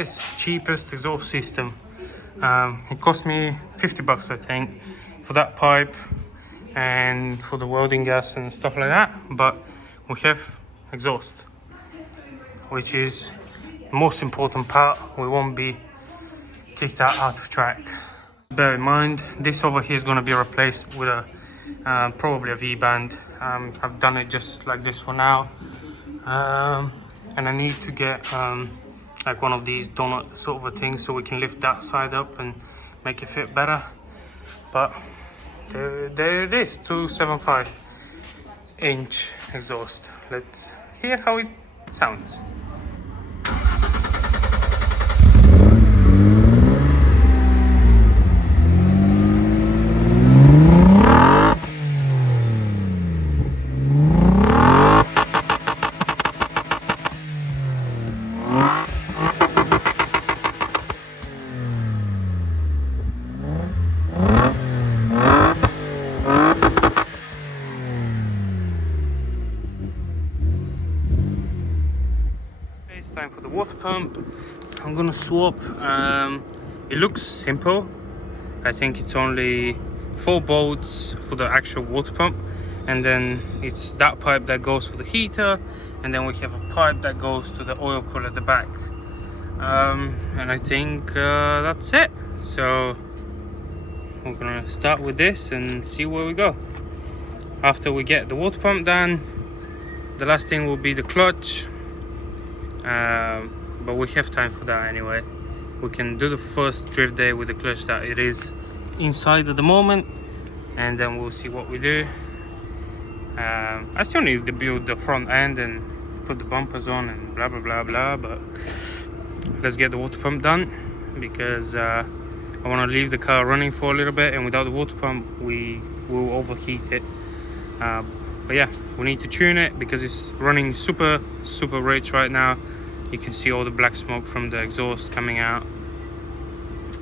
quickest, cheapest exhaust system. It cost me $50, I think, for that pipe and for the welding gas and stuff like that. But we have exhaust, which is the most important part. We won't be kicked out of track. Bear in mind, this over here is going to be replaced with a probably a V-band. I've done it just like this for now, and I need to get like one of these donut sort of a thing so we can lift that side up and make it fit better. But there it is, 275-inch exhaust. Let's hear how it sounds. It's time for the water pump. I'm gonna swap. It looks simple. I think it's only 4 bolts for the actual water pump, and then it's that pipe that goes for the heater, and then we have a pipe that goes to the oil cooler at the back. And I think that's it. So we're gonna start with this and see where we go. After we get the water pump done, the last thing will be the clutch. But we have time for that anyway. We can do the first drift day with the clutch that it is inside at the moment, and then we'll see what we do. I still need to build the front end and put the bumpers on and blah blah blah blah, but let's get the water pump done, because I want to leave the car running for a little bit, and without the water pump we will overheat it. But yeah, we need to tune it because it's running super rich right now. You can see all the black smoke from the exhaust coming out.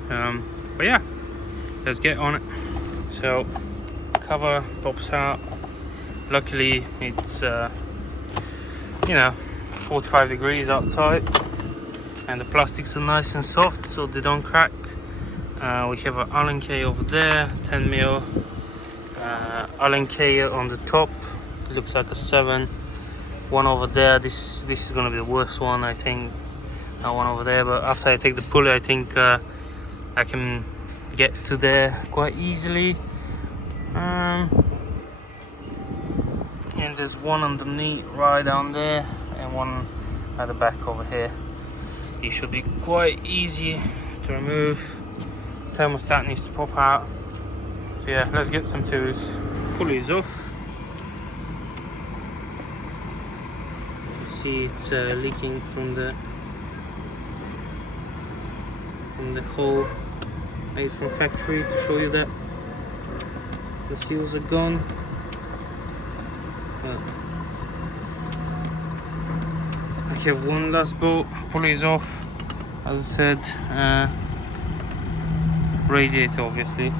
But yeah, let's get on it. So cover pops out. Luckily it's 45 degrees outside, and the plastics are nice and soft so they don't crack. We have an Allen key over there, 10mm. Allen key on the top. It looks like a 7. One over there, this is gonna be the worst one, I think. That one over there, but after I take the pulley, I think I can get to there quite easily. And there's one underneath right down there, and one at the back over here. It should be quite easy to remove. Thermostat needs to pop out. So yeah, let's get some tools. Pulley is off. See, it's leaking from the hole made from factory, to show you that the seals are gone. I have one last bolt. Pulley is off, as I said. Radiator, obviously,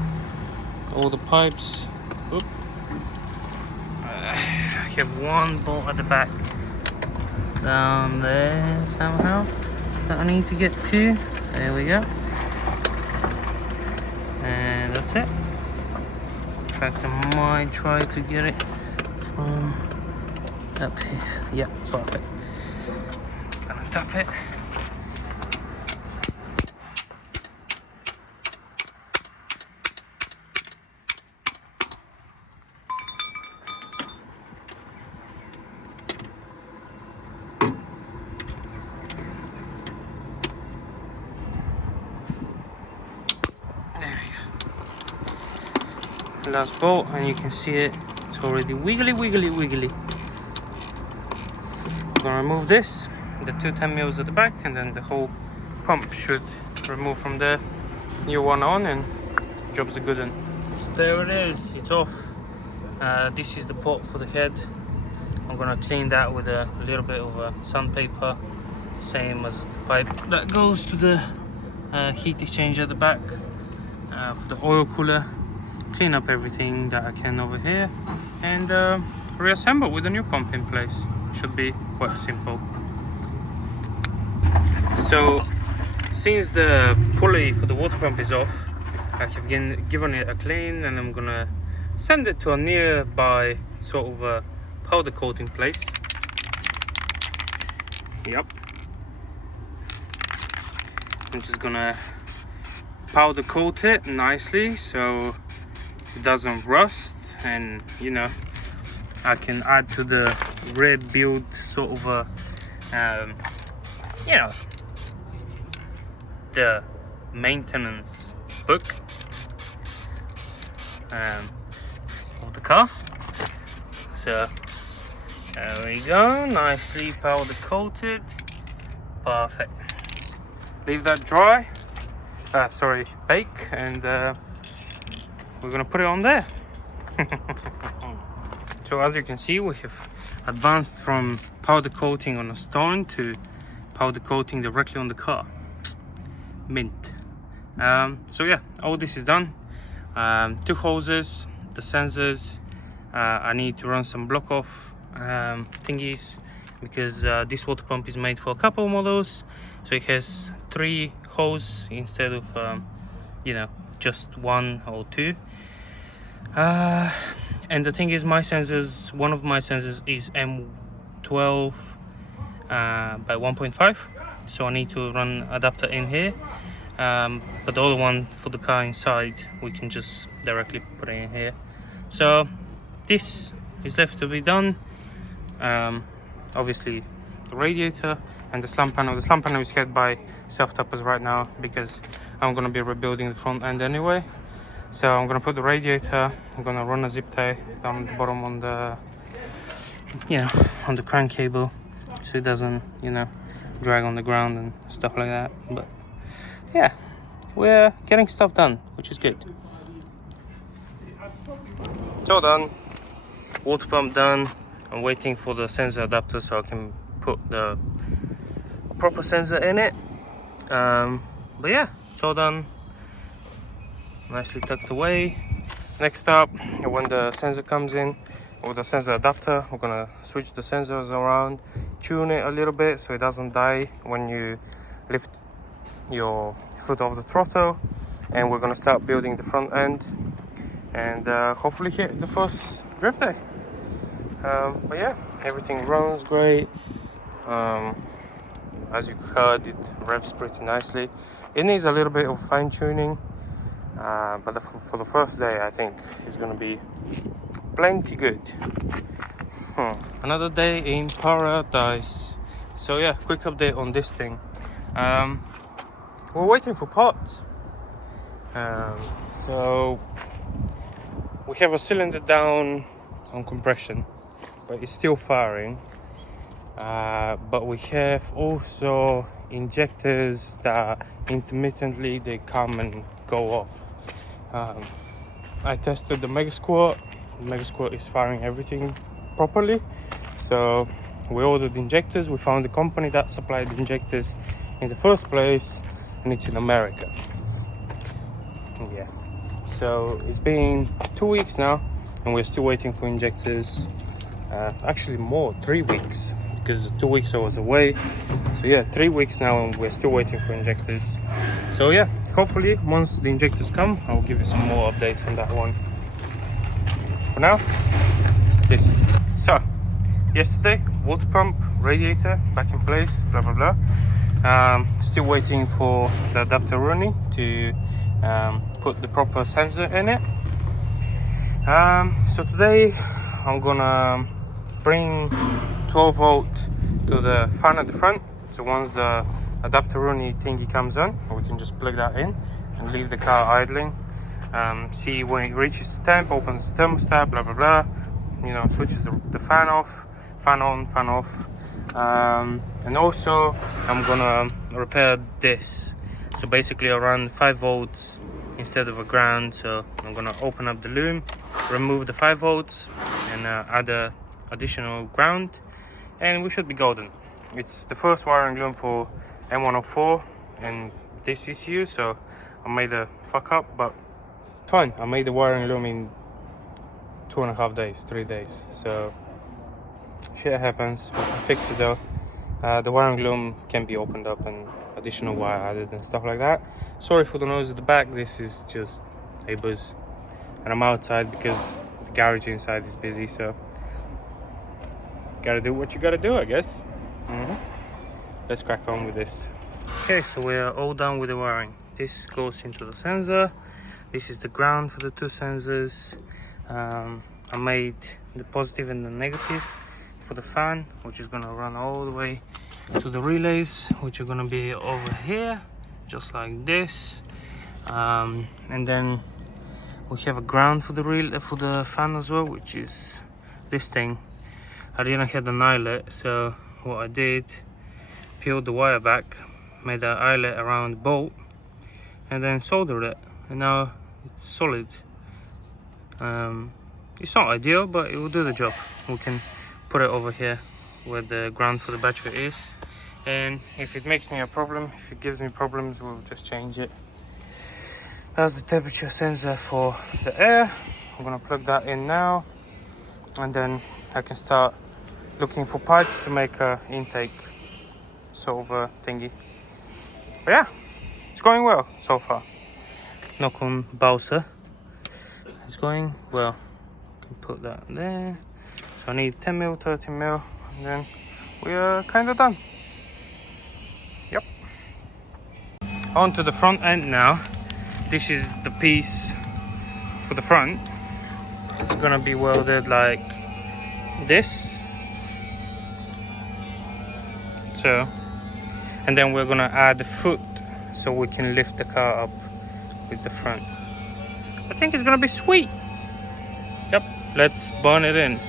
all the pipes. Oop. I have one bolt at the back down there somehow that I need to get to. There we go, and that's it. In fact, I might try to get it from up here. Yeah, perfect. Gonna tap it. Last bolt, and you can see it's already wiggly. I'm gonna remove this, the 2 10mm at the back, and then the whole pump should remove from there. New one on, and job's a good one. There it is, it's off. This is the pot for the head. I'm gonna clean that with a little bit of sandpaper, same as the pipe that goes to the heat exchanger at the back for the oil cooler. Clean up everything that I can over here, and reassemble with a new pump in place. Should be quite simple. So since the pulley for the water pump is off, I have given it a clean, and I'm gonna send it to a nearby sort of a powder coating place. Yep. I'm just gonna powder coat it nicely so it doesn't rust, and you know, I can add to the rebuild sort of a you know, the maintenance book of the car. So there we go, nicely powder coated. Perfect. Leave that dry, bake, and we're gonna put it on there. So as you can see, we have advanced from powder coating on a stone to powder coating directly on the car. Mint. So yeah, all this is done. 2 hoses, the sensors. I need to run some block off thingies, because this water pump is made for a couple models, so it has 3 hoses instead of you know, just 1 or 2. And the thing is, my sensors, one of my sensors is m112 by 1.5, so I need to run adapter in here. But the other one for the car inside, we can just directly put it in here. So this is left to be done. Obviously the radiator and the slam panel. The slam panel is hit by self-tappers right now because I'm going to be rebuilding the front end anyway. So I'm going to put the radiator, I'm going to run a zip tie down the bottom on the, you know, on the crank cable, so it doesn't, you know, drag on the ground and stuff like that. But yeah, we're getting stuff done, which is good. It's all done. Water pump done. I'm waiting for the sensor adapter so I can put the proper sensor in it. But yeah, it's all done. Nicely tucked away. Next up, when the sensor comes in with the sensor adapter, we're gonna switch the sensors around, tune it a little bit so it doesn't die when you lift your foot off the throttle, and we're gonna start building the front end and hopefully hit the first drift day. But yeah, everything runs great. As you heard, it revs pretty nicely. It needs a little bit of fine tuning, but for the first day, I think it's gonna be plenty good. Another day in paradise. So yeah, quick update on this thing. We're waiting for parts. So we have a cylinder down on compression, but it's still firing. But we have also injectors that intermittently they come and go off. I tested the Mega Squirt. The Mega Squirt is firing everything properly, so we ordered injectors. We found the company that supplied the injectors in the first place, and it's in America. Yeah, so it's been 2 weeks now and we're still waiting for injectors. Actually more, 3 weeks, because 2 weeks I was away. So yeah, 3 weeks now and we're still waiting for injectors. So yeah, hopefully once the injectors come, I'll give you some more updates on that one. For now, this. So yesterday, water pump, radiator back in place, blah blah blah. Still waiting for the adapter running to put the proper sensor in it. So today I'm gonna bring 12 volt to the fan at the front. So once the adapter running thingy comes on, we can just plug that in and leave the car idling. See when it reaches the temp, opens the thermostat, blah blah blah. You know, switches the fan off, fan on, fan off. And also I'm gonna repair this. So basically I run 5 volts instead of a ground. So I'm gonna open up the loom, remove the 5 volts and add a additional ground, and we should be golden. It's the first wiring loom for M104 and this ECU, so I made a fuck up, but fine. I made the wiring loom in 2.5 days, 3 days, so shit happens. We can fix it though. The wiring loom can be opened up and additional wire added and stuff like that. Sorry for the noise at the back, this is just neighbors, and I'm outside because the garage inside is busy, so gotta do what you gotta do, I guess. Let's crack on with this. Okay, so we're all done with the wiring. This goes into the sensor. This is the ground for the two sensors. I made the positive and the negative for the fan, which is gonna run all the way to the relays, which are gonna be over here, just like this. And then we have a ground for the fan as well, which is this thing. I didn't have an eyelet, so what I did, peeled the wire back, made an eyelet around the bolt, and then soldered it, and now it's solid. It's not ideal, but it will do the job. We can put it over here where the ground for the battery is, and if it makes me a problem, if it gives me problems, we'll just change it. That's the temperature sensor for the air. I'm gonna plug that in now, and then I can start looking for pipes to make a intake sort of a thingy. But yeah, it's going well so far. Knock on Bowser. It's going well. I can put that there. So I need 10mm, 30mm, and then we are kind of done. Yep. On to the front end now. This is the piece for the front. It's gonna be welded like this. So, and then we're gonna add the foot so we can lift the car up with the front. I think it's gonna be sweet. Yep, let's burn it in.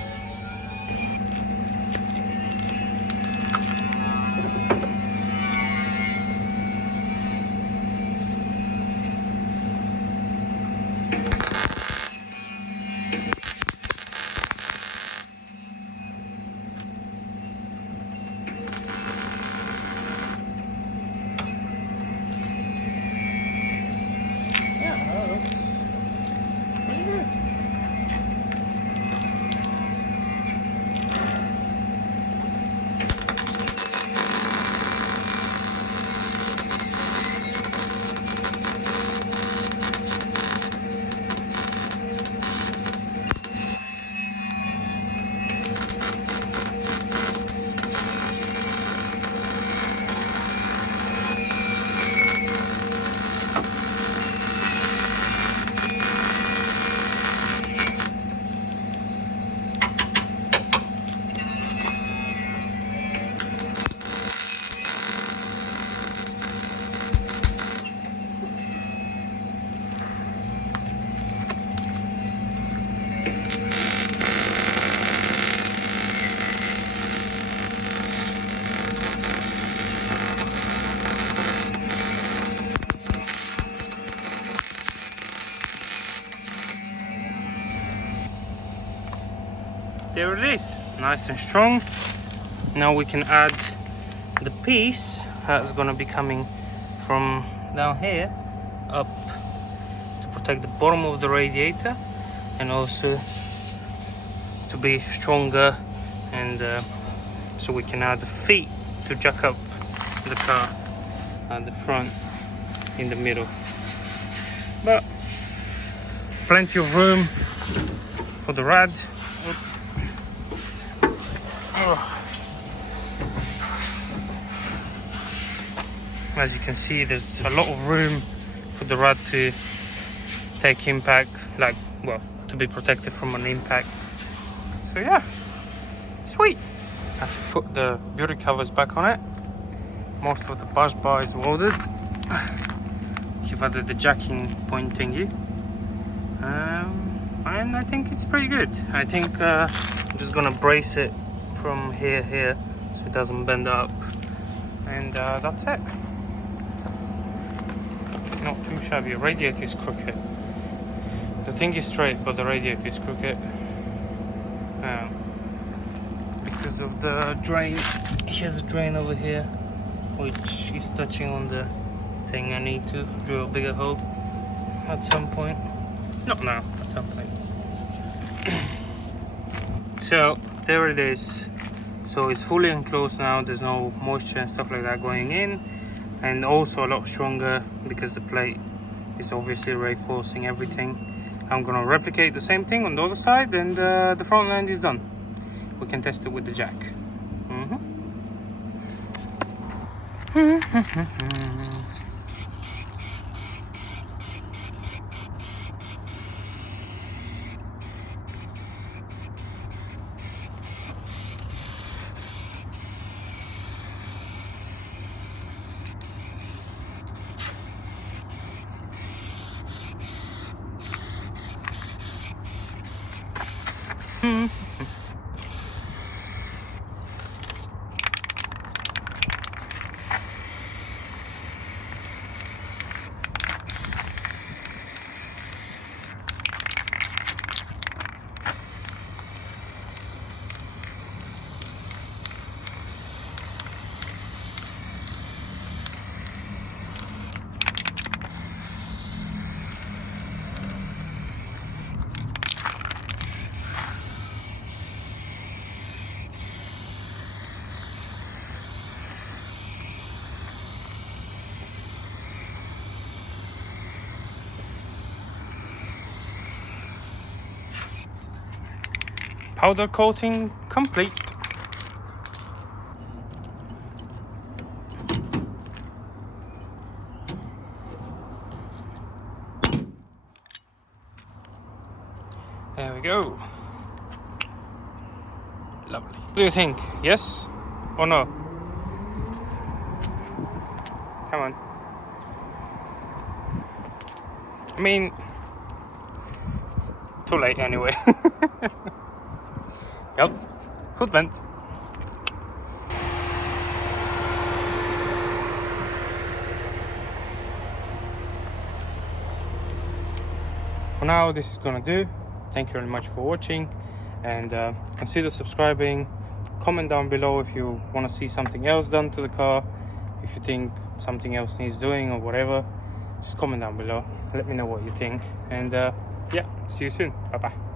There it is, nice and strong. Now we can add the piece that's gonna be coming from down here up to protect the bottom of the radiator, and also to be stronger, and so we can add the feet to jack up the car at the front in the middle. But plenty of room for the rad. As you can see, there's a lot of room for the rod to take impact, like, well, to be protected from an impact. So yeah, sweet. I have to put the beauty covers back on it. Most of the bus bar is welded. You've added the jacking point thingy, and I think it's pretty good. I think I'm just gonna brace it from here so it doesn't bend up, and that's it. Not too shabby. Radiator is crooked. The thing is straight, but the radiator is crooked because of the drain. Here's a drain over here which is touching on the thing. I need to drill a bigger hole at some point. Not now, at some point. So there it is. So it's fully enclosed now. There's no moisture and stuff like that going in. and also a lot stronger because the plate is obviously reinforcing everything. I'm gonna replicate the same thing on the other side, and the front end is done. We can test it with the jack. Powder coating complete. There we go. Lovely. What do you think? Yes or no? Come on. I mean, too late anyway. Yep, hood vent. For now, this is gonna do. Thank you very much for watching, and consider subscribing. Comment down below if you want to see something else done to the car. If you think something else needs doing or whatever, just comment down below. Let me know what you think, and yeah, see you soon. Bye bye.